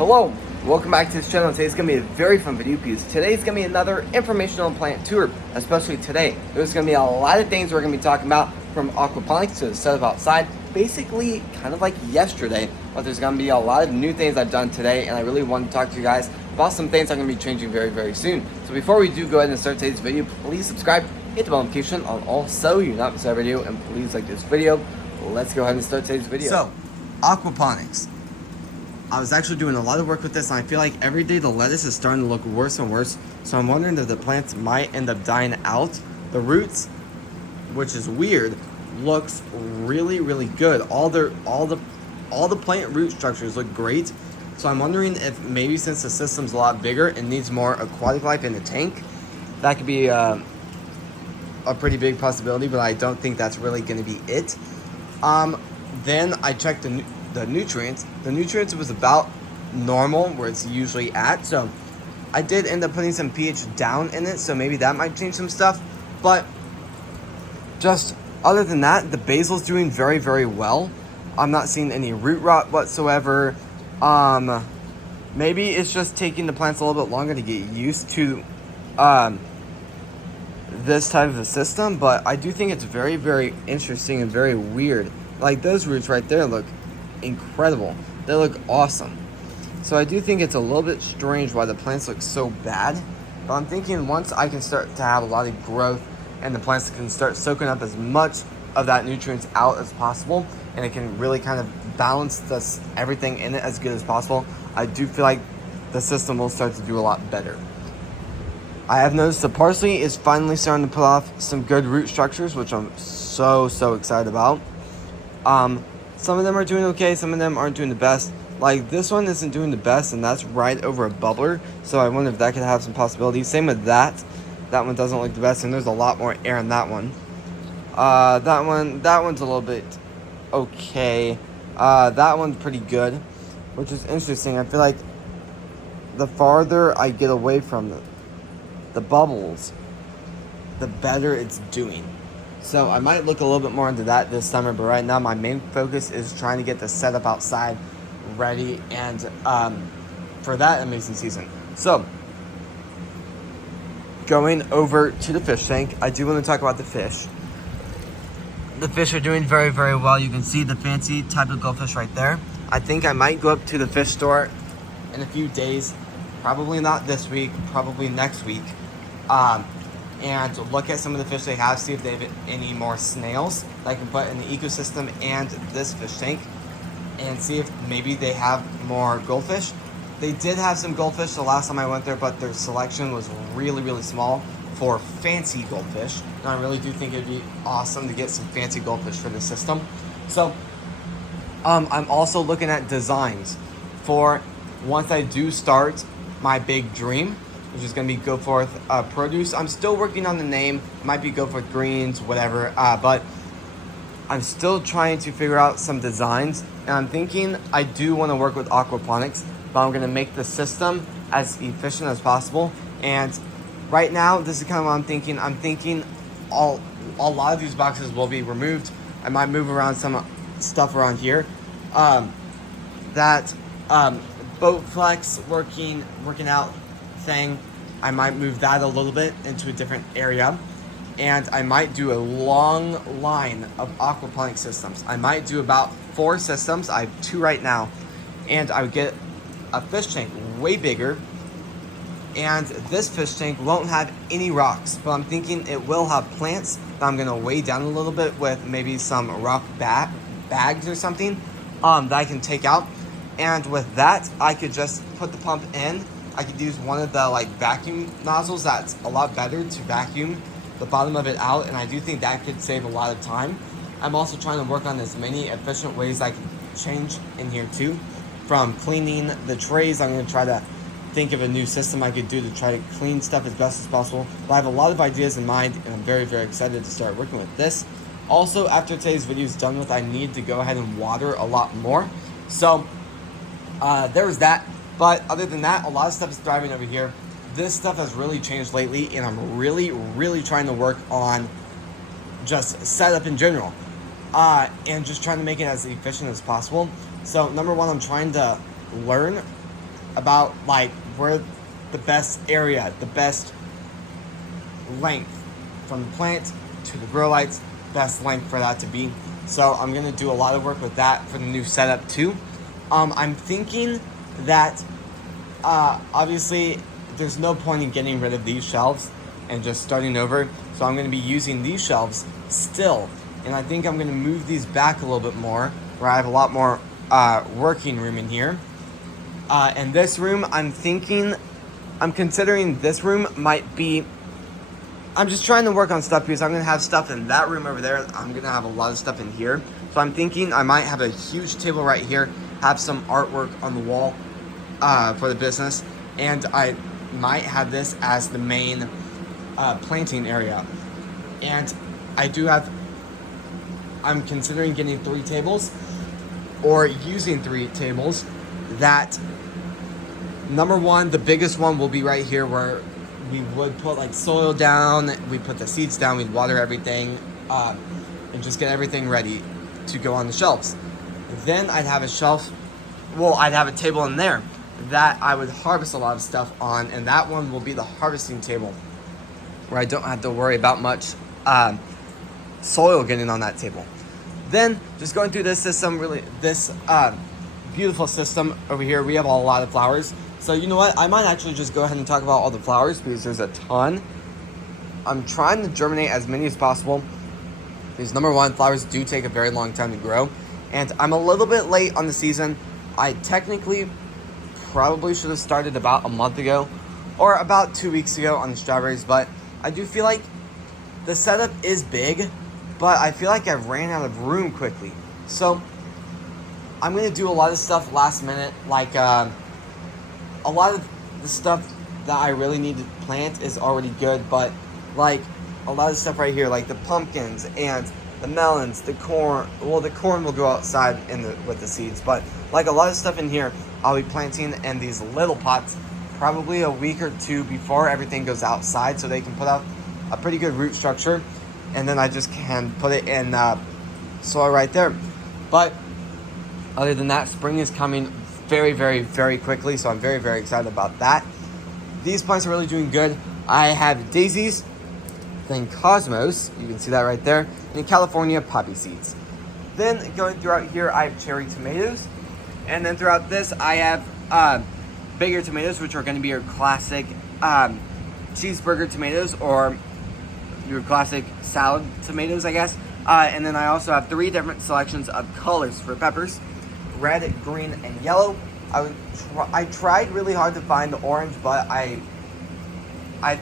Hello, welcome back to this channel. Today's going to be a very fun video because today's going to be another informational plant tour, especially today. There's going to be a lot of things we're going to be talking about, from aquaponics to the setup outside, basically kind of like yesterday, but there's going to be a lot of new things I've done today, and I really want to talk to you guys about some things I'm going to be changing very, very soon. So before we do go ahead and start today's video, please subscribe, hit the bell notification on all so you not miss our video, and please like this video. Let's go ahead and start today's video. So, aquaponics. I was actually doing a lot of work with this, and I feel like every day the lettuce is starting to look worse and worse. So I'm wondering if the plants might end up dying out. The roots, which is weird, looks really, really good. All the plant root structures look great. So I'm wondering if maybe since the system's a lot bigger and needs more aquatic life in the tank, that could be a pretty big possibility. But I don't think that's really going to be it. Then I checked the nutrients. The nutrients was about normal where it's usually at, so I did end up putting some pH down in it, so maybe that might change some stuff. But just other than that, the basil's doing very, very well. I'm not seeing any root rot whatsoever. Maybe it's just taking the plants a little bit longer to get used to this type of a system, but I do think it's very, very interesting and very weird. Like those roots right there look incredible. They look awesome. So I do think it's a little bit strange why the plants look so bad, but I'm thinking once I can start to have a lot of growth and the plants can start soaking up as much of that nutrients out as possible, and it can really kind of balance everything in it as good as possible, I do feel like the system will start to do a lot better. I have noticed the parsley is finally starting to put off some good root structures, which I'm so excited about. Some of them are doing okay, some of them aren't doing the best. Like this one isn't doing the best, and that's right over a bubbler, so I wonder if that could have some possibilities. Same with that. That one doesn't look the best, and there's a lot more air in that one. That one's a little bit okay. That one's pretty good, which is interesting. I feel like the farther I get away from the bubbles, the better it's doing. So I might look a little bit more into that this summer, but right now my main focus is trying to get the setup outside ready and for that amazing season. So going over to the fish tank, I do want to talk about the fish. The fish are doing very, very well. You can see the fancy type of goldfish right there. I think I might go up to the fish store in a few days, probably not this week, probably next week, and look at some of the fish they have, see if they have any more snails that I can put in the ecosystem and this fish tank, and see if maybe they have more goldfish. They did have some goldfish the last time I went there, but their selection was really, really small for fancy goldfish, and I really do think it'd be awesome to get some fancy goldfish for the system. So I'm also looking at designs for once I do start my big dream, which is going to be Go Forth Produce. I'm still working on the name. It might be Go Forth Greens, whatever. But I'm still trying to figure out some designs. And I'm thinking I do want to work with aquaponics, but I'm going to make the system as efficient as possible. And right now, this is kind of what I'm thinking. I'm thinking a lot of these boxes will be removed. I might move around some stuff around here. That boat flex working out thing, I might move that a little bit into a different area, and I might do a long line of aquaponic systems. I might do about 4 systems. I have 2 right now, and I would get a fish tank way bigger, and this fish tank won't have any rocks, but I'm thinking it will have plants that I'm going to weigh down a little bit with maybe some rock bags or something that I can take out, and with that I could just put the pump in. I could use one of the vacuum nozzles that's a lot better to vacuum the bottom of it out, and I do think that could save a lot of time. I'm also trying to work on as many efficient ways I can change in here too. From cleaning the trays, I'm going to try to think of a new system I could do to try to clean stuff as best as possible. But I have a lot of ideas in mind, and I'm very, very excited to start working with this. Also, after today's video is done with, I need to go ahead and water a lot more. So there was that. But other than that, a lot of stuff is thriving over here. This stuff has really changed lately, and I'm really, really trying to work on just setup in general. And just trying to make it as efficient as possible. So number one, I'm trying to learn about like where the best area, the best length from the plant to the grow lights, best length for that to be. So I'm gonna do a lot of work with that for the new setup too. I'm thinking that obviously there's no point in getting rid of these shelves and just starting over. So I'm gonna be using these shelves still. And I think I'm gonna move these back a little bit more where I have a lot more working room in here. And this room, I'm considering this room might be, I'm just trying to work on stuff because I'm going to have stuff in that room over there. I'm going to have a lot of stuff in here. So I'm thinking I might have a huge table right here, have some artwork on the wall for the business. And I might have this as the main planting area. And I'm considering getting 3 tables or using 3 tables that, number one, the biggest one will be right here where we would put like soil down, we put the seeds down, we'd water everything, and just get everything ready to go on the shelves. Then I'd have I'd have a table in there that I would harvest a lot of stuff on, and that one will be the harvesting table where I don't have to worry about much soil getting on that table. Then just going through this system, this beautiful system over here, we have a lot of flowers. So you know what, I might actually just go ahead and talk about all the flowers because there's a ton. I'm trying to germinate as many as possible because number one, flowers do take a very long time to grow. And I'm a little bit late on the season. I technically probably should have started about a month ago or about 2 weeks ago on the strawberries, but I do feel like the setup is big, but I feel like I ran out of room quickly. So I'm going to do a lot of stuff last minute, like a lot of the stuff that I really need to plant is already good, but like a lot of stuff right here, like the pumpkins and the melons, the corn. Well, the corn will go outside with the seeds, but like a lot of stuff in here, I'll be planting in these little pots probably a week or 2 before everything goes outside, so they can put out a pretty good root structure, and then I just can put it in soil right there. But other than that, spring is coming very, very, very quickly, so I'm very, very excited about that. These plants are really doing good. I have daisies, then cosmos, you can see that right there, and California poppy seeds. Then going throughout here, I have cherry tomatoes, and then throughout this, I have bigger tomatoes, which are going to be your classic cheeseburger tomatoes or your classic salad tomatoes, I guess. And then I also have 3 different selections of colors for peppers: red, green, and yellow. I tried really hard to find the orange, but I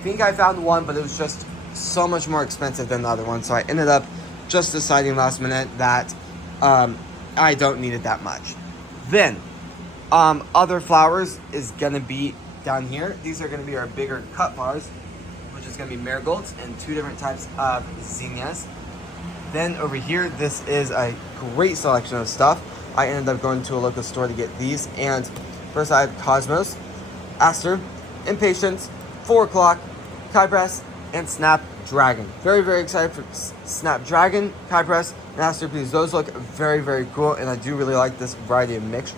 think I found one, but it was just so much more expensive than the other one. So I ended up just deciding last minute that I don't need it that much. Then other flowers is gonna be down here. These are gonna be our bigger cut flowers, which is gonna be marigolds and 2 different types of zinnias. Then over here, this is a great selection of stuff. I ended up going to a local store to get these. And first I have Cosmos, Aster, Impatience, 4 O'Clock, Kypress, and Snapdragon. Very, very excited for Snapdragon, Kypress, and Aster because those look very, very cool. And I do really like this variety of mix.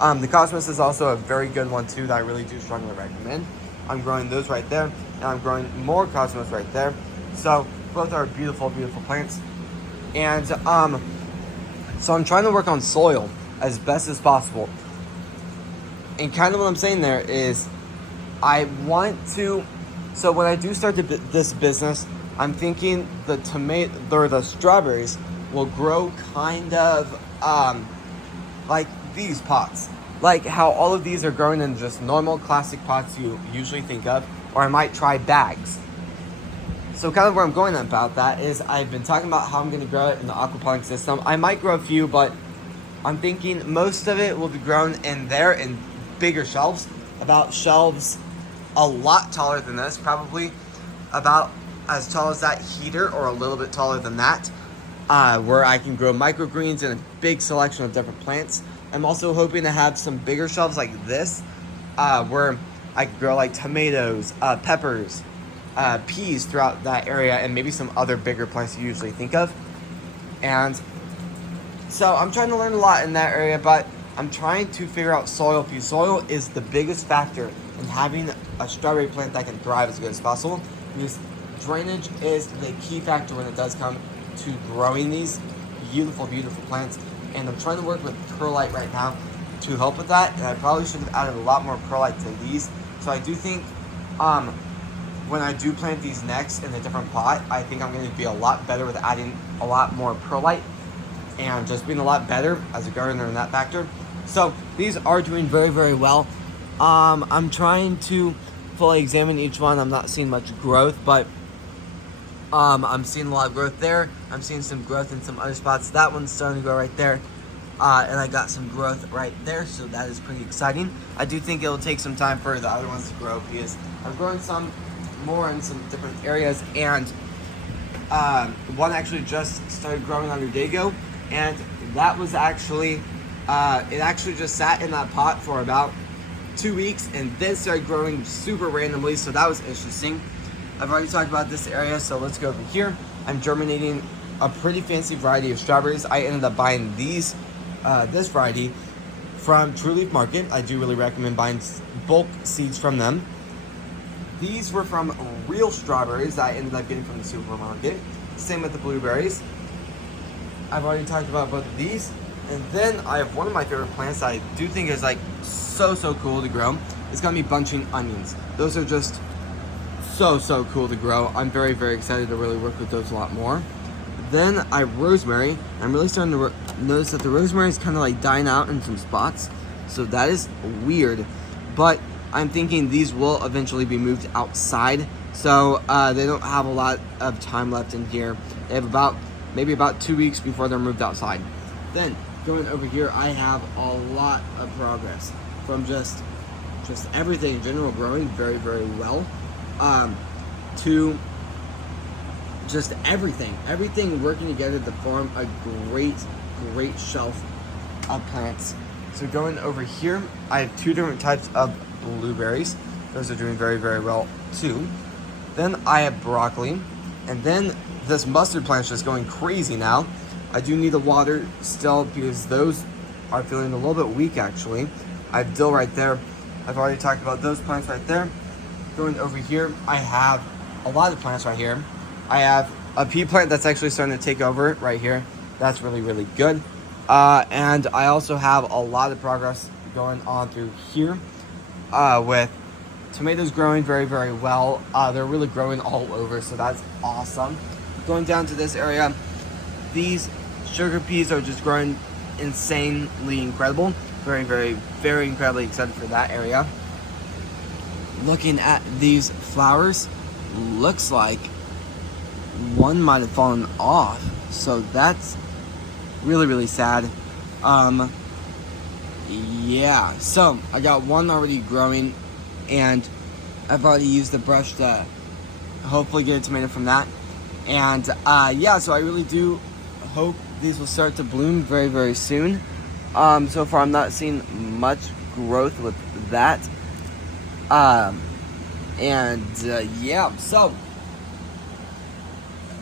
The Cosmos is also a very good one too that I really do strongly recommend. I'm growing those right there, and I'm growing more Cosmos right there. So both are beautiful, beautiful plants. And so I'm trying to work on soil as best as possible. And kind of what I'm saying there is I want to, so when I do start this business, I'm thinking the strawberries will grow kind of like these pots. Like how all of these are growing in just normal classic pots you usually think of, or I might try bags. So kind of where I'm going about that is I've been talking about how I'm going to grow it in the aquaponics system. I might grow a few, but I'm thinking most of it will be grown in there in bigger shelves, about shelves a lot taller than this, probably about as tall as that heater or a little bit taller than that, where I can grow microgreens and a big selection of different plants. I'm also hoping to have some bigger shelves like this, where I can grow like tomatoes, peppers, peas throughout that area, and maybe some other bigger plants you usually think of. And so I'm trying to learn a lot in that area, but I'm trying to figure out soil because soil is the biggest factor in having a strawberry plant that can thrive as good as possible. Because drainage is the key factor when it does come to growing these beautiful, beautiful plants. And I'm trying to work with perlite right now to help with that. And I probably should have added a lot more perlite to these. So I do think when I do plant these next in a different pot, I think I'm going to be a lot better with adding a lot more perlite and just being a lot better as a gardener in that factor. So these are doing very, very well. I'm trying to fully examine each one. I'm not seeing much growth, but I'm seeing a lot of growth there. I'm seeing some growth in some other spots. That one's starting to grow right there. And I got some growth right there, so that is pretty exciting. I do think it'll take some time for the other ones to grow because I'm growing some more in some different areas, and one actually just started growing under Dago, and that was actually it actually just sat in that pot for about 2 weeks and then started growing super randomly, so that was interesting. I've already talked about this area, so let's go over here. I'm germinating a pretty fancy variety of strawberries. I ended up buying these this variety from True Leaf Market. I do really recommend buying bulk seeds from them. These were from real strawberries that I ended up getting from the supermarket. Same with the blueberries. I've already talked about both of these. And then I have one of my favorite plants that I do think is like so cool to grow. It's gonna be bunching onions. Those are just so cool to grow. I'm very excited to really work with those a lot more. Then I have rosemary. I'm really starting to notice that the rosemary is kind of like dying out in some spots. So that is weird. But I'm thinking these will eventually be moved outside. So they don't have a lot of time left in here. They have maybe about 2 weeks before they're moved outside. Then going over here, I have a lot of progress from just everything in general growing very well, to just everything working together to form a great shelf of plants. So going over here, I have 2 different types of blueberries. Those are doing very well too. Then I have broccoli, and then this mustard plant's just going crazy now. I do need to water still because those are feeling a little bit weak actually. I have dill right there. I've already talked about those plants right there. Going over here, I have a lot of plants right here. I have a pea plant that's actually starting to take over right here. That's really good. And I also have a lot of progress going on through here with tomatoes growing very well. They're really growing all over, so that's awesome. Going down to this area, these sugar peas are just growing insanely incredible. Very incredibly excited for that area. Looking at these flowers, looks like one might have fallen off, so that's really sad. Yeah, so I got one already growing, and I've already used the brush to hopefully get a tomato from that. And yeah, so I really do hope these will start to bloom very soon. So far I'm not seeing much growth with that. Yeah, so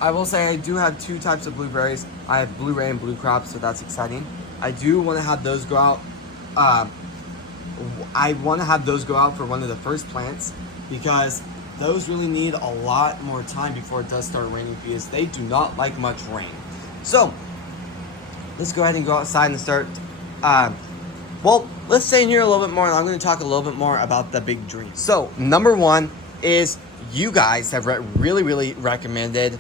I will say I do have 2 types of blueberries. I have blue ray and blue crop, so that's exciting. I do want to have those go out. I want to have those go out for one of the first plants because those really need a lot more time before it does start raining because they do not like much rain. So let's go ahead and go outside and start. Well, let's stay in here a little bit more, and I'm going to talk a little bit more about the big dream. So number 1 is you guys have really recommended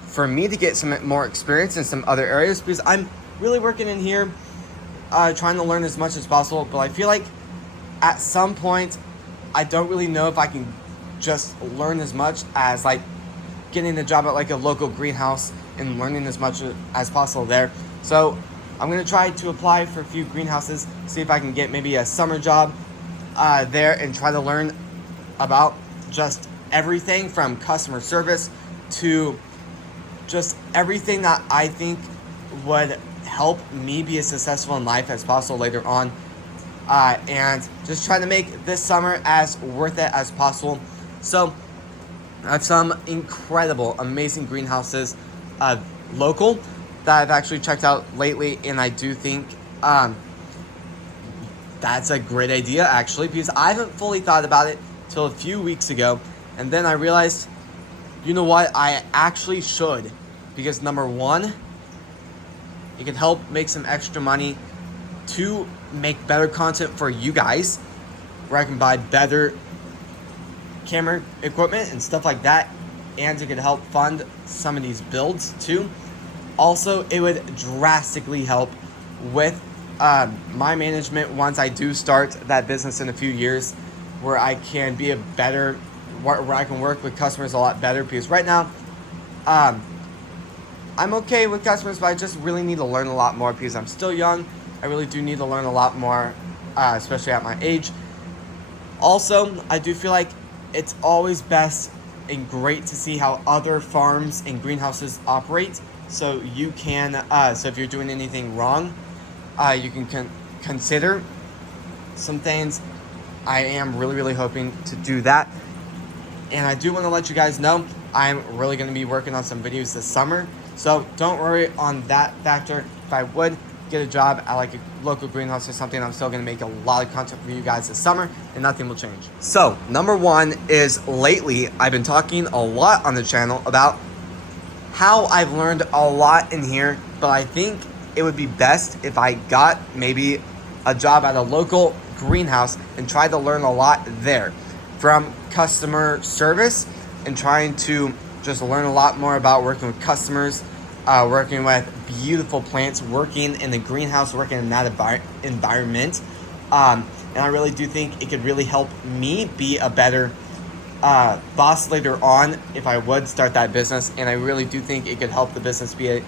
for me to get some more experience in some other areas because I'm really working in here, trying to learn as much as possible. But I feel like at some point, I don't really know if I can just learn as much as like getting a job at like a local greenhouse and learning as much as possible there. So I'm going to try to apply for a few greenhouses, see if I can get maybe a summer job there and try to learn about just everything from customer service to just everything that I think would help me be as successful in life as possible later on. And just trying to make this summer as worth it as possible. So I have some incredible, amazing greenhouses local that I've actually checked out lately, and I do think that's a great idea actually, because I haven't fully thought about it till a few weeks ago. And then I realized, you know what, I actually should. Because number one, it can help make some extra money to make better content for you guys, where I can buy better camera equipment and stuff like that. And it could help fund some of these builds too. Also, it would drastically help with my management once I do start that business in a few years, where I can be a better, where I can work with customers a lot better. Because right now, I'm okay with customers, but I just really need to learn a lot more because I'm still young. I really do need to learn a lot more, especially at my age. Also, I do feel like it's always best and great to see how other farms and greenhouses operate. So you can, so if you're doing anything wrong, you can consider some things. I am really hoping to do that. And I do want to let you guys know, I'm really going to be working on some videos this summer. So don't worry on that factor. If I would get a job at like a local greenhouse or something, I'm still going to make a lot of content for you guys this summer, and nothing will change. So number one is, lately I've been talking a lot on the channel about how I've learned a lot in here, but I think it would be best if I got maybe a job at a local greenhouse and tried to learn a lot there, from customer service and trying to just learn a lot more about working with customers, working with beautiful plants, working in the greenhouse, working in that environment. And I really do think it could really help me be a better boss later on if I would start that business. And I really do think it could help the business be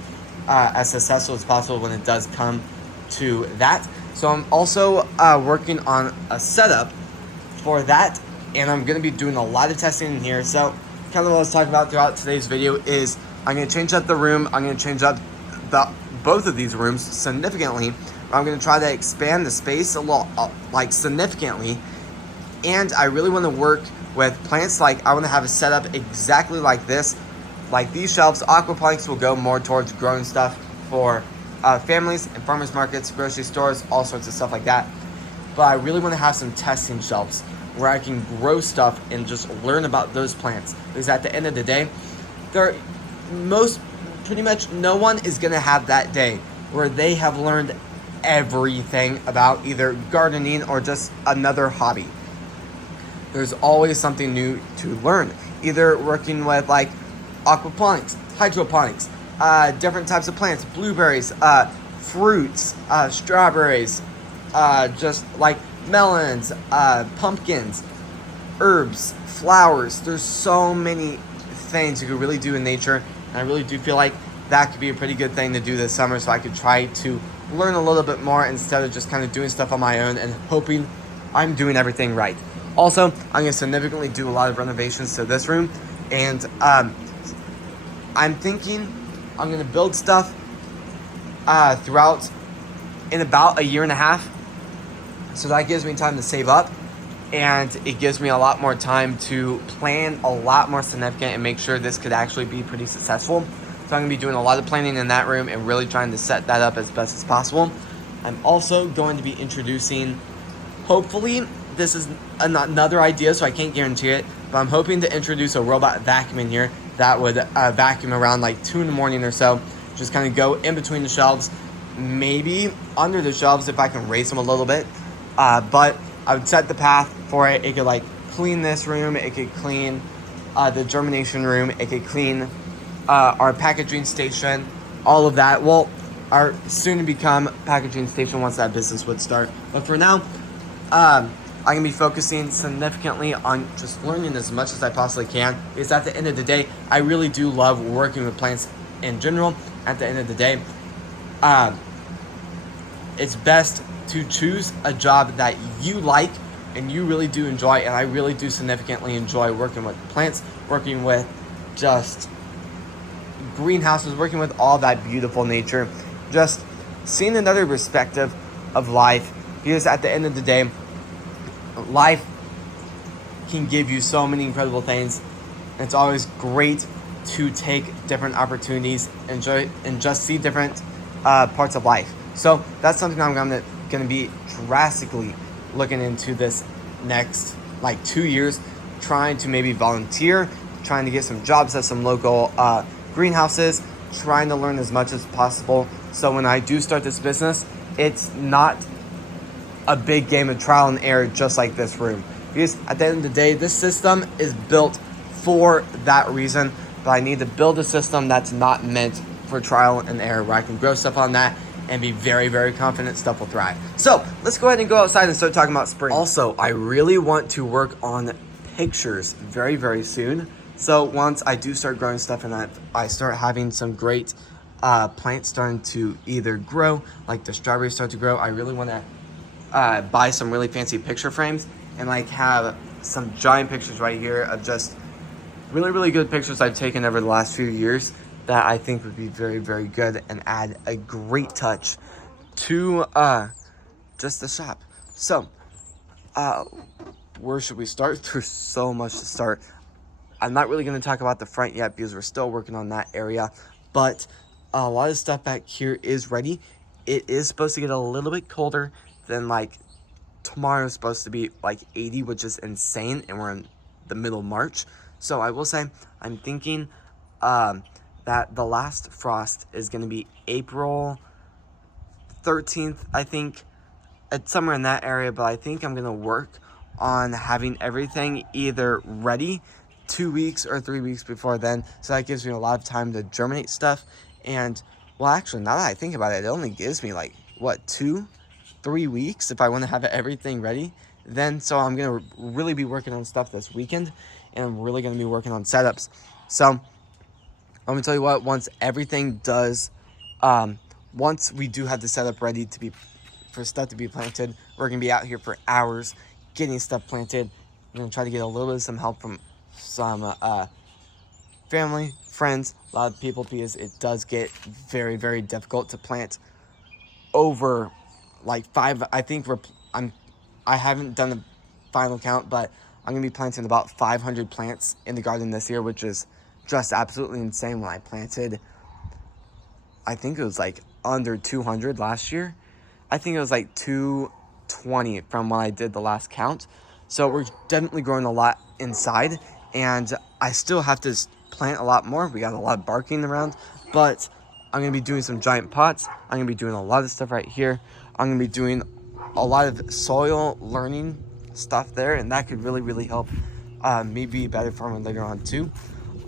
as successful as possible when it does come to that. So I'm also working on a setup for that, and I'm going to be doing a lot of testing in here. So kind of what I was talking about throughout today's video is I'm going to change up the room. I'm going to change up both of these rooms significantly. I'm going to try to expand the space a lot, like significantly. And I really want to work with plants. Like I want to have a setup exactly like this. Like these shelves, aquaponics will go more towards growing stuff for families and farmers markets, grocery stores, all sorts of stuff like that. But I really want to have some testing shelves where I can grow stuff and just learn about those plants. Because at the end of the day, pretty much no one is going to have that day where they have learned everything about either gardening or just another hobby. There's always something new to learn, either working with like aquaponics, hydroponics, different types of plants, blueberries, fruits, strawberries, just like melons, pumpkins, herbs, flowers. There's so many things you could really do in nature, and I really do feel like that could be a pretty good thing to do this summer, so I could try to learn a little bit more instead of just kind of doing stuff on my own and hoping I'm doing everything right. Also, I'm going to significantly do a lot of renovations to this room, and I'm thinking I'm going to build stuff throughout in about a year and a half. So that gives me time to save up, and it gives me a lot more time to plan a lot more significant and make sure this could actually be pretty successful. So I'm going to be doing a lot of planning in that room and really trying to set that up as best as possible. I'm also going to be introducing, hopefully, this is another idea, so I can't guarantee it, but I'm hoping to introduce a robot vacuum in here that would vacuum around like 2 in the morning or so. Just kind of go in between the shelves, maybe under the shelves if I can raise them a little bit. But I would set the path for it. It could like clean this room. It could clean the germination room. It could clean our packaging station. All of that. Well, our soon to become packaging station once that business would start. But for now, I'm going to be focusing significantly on just learning as much as I possibly can. Because at the end of the day, I really do love working with plants in general. At the end of the day, it's best to choose a job that you like and you really do enjoy. And I really do significantly enjoy working with plants, working with just greenhouses, working with all that beautiful nature, just seeing another perspective of life. Because at the end of the day, life can give you so many incredible things. It's always great to take different opportunities, enjoy, and just see different parts of life. So that's something I'm going to be drastically looking into this next like 2 years, trying to maybe volunteer, trying to get some jobs at some local greenhouses, trying to learn as much as possible. So when I do start this business, it's not a big game of trial and error just like this room. Because at the end of the day, this system is built for that reason, but I need to build a system that's not meant for trial and error, where I can grow stuff on that and be very, very confident stuff will thrive. So let's go ahead and go outside and start talking about spring. Also, I really want to work on pictures very, very soon. So once I do start growing stuff and I start having some great plants starting to either grow, like the strawberries start to grow, I really want to buy some really fancy picture frames and like have some giant pictures right here of just really, really good pictures I've taken over the last few years that I think would be very, very good and add a great touch to just the shop. So where should we start? There's so much to start. I'm not really going to talk about the front yet because we're still working on that area, but a lot of stuff back here is ready. It is supposed to get a little bit colder than like tomorrow's supposed to be like 80, which is insane, and we're in the middle of March. So I will say I'm thinking that the last frost is going to be April 13th, I think. It's somewhere in that area, but I think I'm going to work on having everything either ready 2 weeks or 3 weeks before then, so that gives me a lot of time to germinate stuff. And well, actually, now that I think about it, it only gives me like what, 2-3 weeks if I want to have everything ready then. So I'm gonna really be working on stuff this weekend, and I'm really gonna be working on setups. So I'm gonna tell you what, once everything does once we do have the setup ready to be for stuff to be planted, we're gonna be out here for hours getting stuff planted. I'm gonna try to get a little bit of some help from some family, friends, a lot of people, because it does get very, very difficult to plant over like 5. I think I haven't done the final count, but I'm gonna be planting about 500 plants in the garden this year, which is just absolutely insane. When I planted, I think it was like under 200 last year. I think it was like 220 from when I did the last count. So we're definitely growing a lot inside, and I still have to plant a lot more. We got a lot of barking around, but I'm gonna be doing some giant pots. I'm gonna be doing a lot of stuff right here. I'm gonna be doing a lot of soil learning stuff there, and that could really, really help me be a better farmer later on too.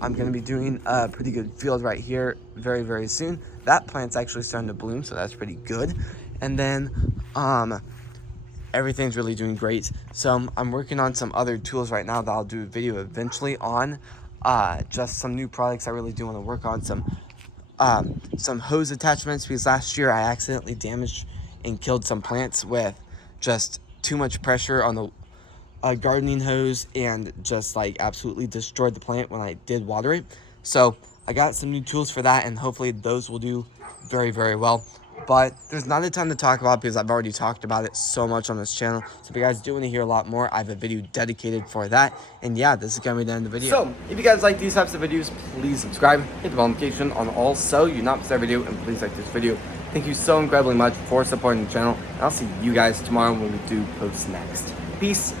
I'm gonna be doing a pretty good field right here very, very soon. That plant's actually starting to bloom, so that's pretty good. And then everything's really doing great. So I'm working on some other tools right now that I'll do a video eventually on. Just some new products I really do want to work on. Some hose attachments, because last year I accidentally damaged and killed some plants with just too much pressure on the gardening hose, and just like absolutely destroyed the plant when I did water it. So I got some new tools for that, and hopefully those will do very, very well. But there's not a ton to talk about because I've already talked about it so much on this channel. So if you guys do want to hear a lot more, I have a video dedicated for that. And yeah, this is going to be the end of the video. So if you guys like these types of videos, please subscribe, hit the bell notification on all so you not miss our video, and please like this video. Thank you so incredibly much for supporting the channel, and I'll see you guys tomorrow when we do post next. Peace.